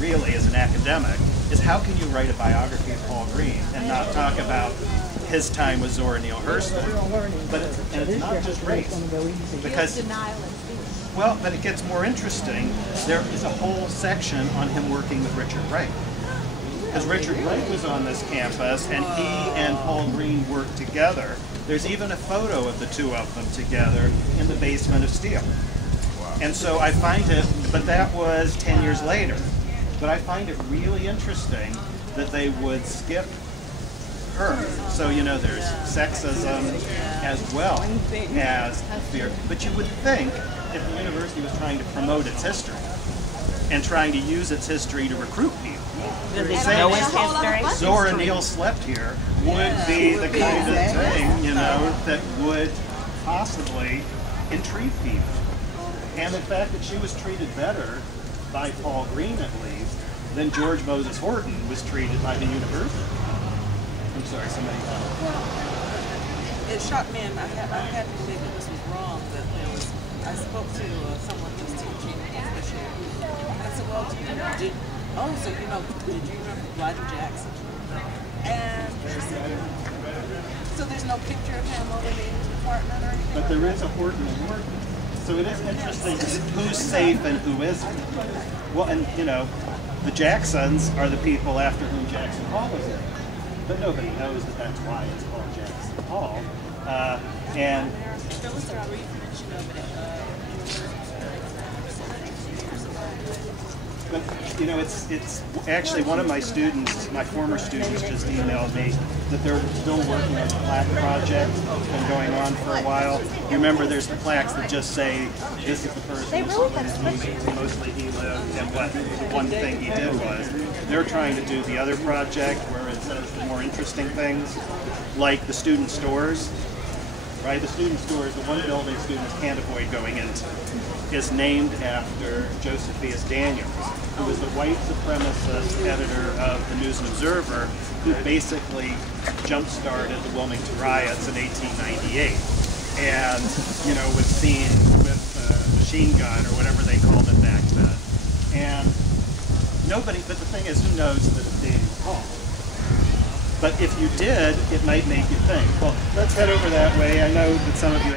really, as an academic, is how can you write a biography of Paul Green and not talk about his time with Zora Neale Hurston? But it's not just race, because well, but it gets more interesting. There is a whole section on him working with Richard Wright. Because Richard Wright was on this campus, and he and Paul Green worked together. There's even a photo of the two of them together in the basement of Steele. And so I find it, but that was 10 years later. But I find it really interesting that they would skip her. So, you know, there's sexism as well as fear. But you would think if the university was trying to promote its history and trying to use its history to recruit people, Zora Neale slept here would be the kind of thing, you know, that would possibly intrigue people. And the fact that she was treated better by Paul Green, at least, than George Moses Horton was treated by the university. I'm sorry, somebody It shocked me, and I had to believe that this was wrong, that there was, I spoke to someone who was teaching English here. I said, well, so you know, did you remember Lyden Jackson? And she said, so there's no picture of him over in the English department or anything? But there is a Horton and Horton. So it is interesting who's safe and who isn't. Well, and you know, the Jacksons are the people after whom Jackson Hall was named. But nobody knows that that's why it's called Jackson Hall. And there was a brief mention of it. But, you know, it's actually one of my students, my former students, just emailed me that they're still working on the plaque project. It's been going on for a while. You remember there's the plaques that just say, this is the person who mostly he lived, and what the one thing he did was. They're trying to do the other project where it says the more interesting things, like the student stores. Right, the student stores, the one building students can't avoid going into, is named after Josephus Daniels, who was the white supremacist editor of the News and Observer, who basically jump-started the Wilmington riots in 1898, and you know was seen with a machine gun or whatever they called it back then. And nobody, but the thing is, who knows that it's Daniel Hall? But if you did, it might make you think. Well, let's head over that way. I know that some of you